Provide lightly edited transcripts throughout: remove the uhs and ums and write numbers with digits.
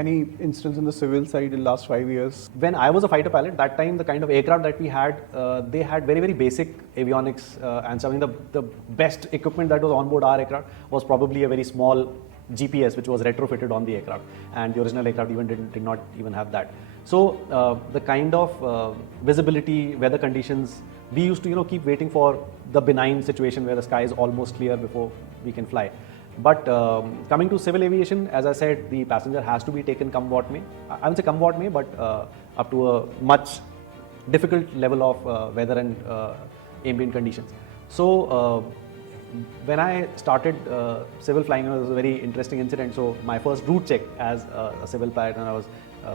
Any instance in the civil side in the last 5 years? When I was a fighter pilot, that time the kind of aircraft that we had, they had very, very basic avionics and something. The best equipment that was on board our aircraft was probably a very small GPS, which was retrofitted on the aircraft, and the original aircraft even did not even have that. So the kind of visibility, weather conditions, we used to keep waiting for the benign situation where the sky is almost clear before we can fly. But coming to civil aviation, as I said, the passenger has to be taken come what may. I won't say come what may, but up to a much difficult level of weather and ambient conditions. So when I started civil flying, it was a very interesting incident. So my first route check as a civil pilot, and I was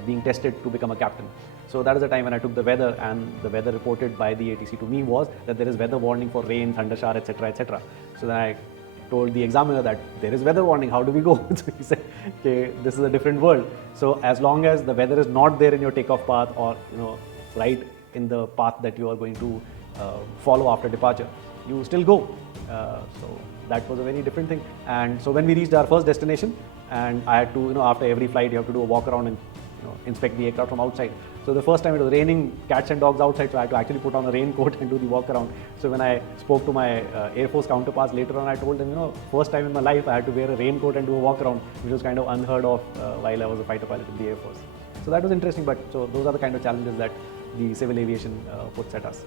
being tested to become a captain. So that is the time when I took the weather, and the weather reported by the ATC to me was that there is weather warning for rain, thunder shower, etc., etc. So then I told the examiner that there is weather warning, how do we go? So he said, okay, this is a different world. So as long as the weather is not there in your takeoff path, or right in the path that you are going to follow after departure, you still go. So that was a very different thing. And so when we reached our first destination, and I had to, after every flight, you have to do a walk around and inspect the aircraft from outside. So the first time it was raining cats and dogs outside, so I had to actually put on a raincoat and do the walk around. So when I spoke to my Air Force counterparts later on, I told them, first time in my life I had to wear a raincoat and do a walk around, which was kind of unheard of while I was a fighter pilot in the Air Force. So that was interesting, but so those are the kind of challenges that the civil aviation puts at us.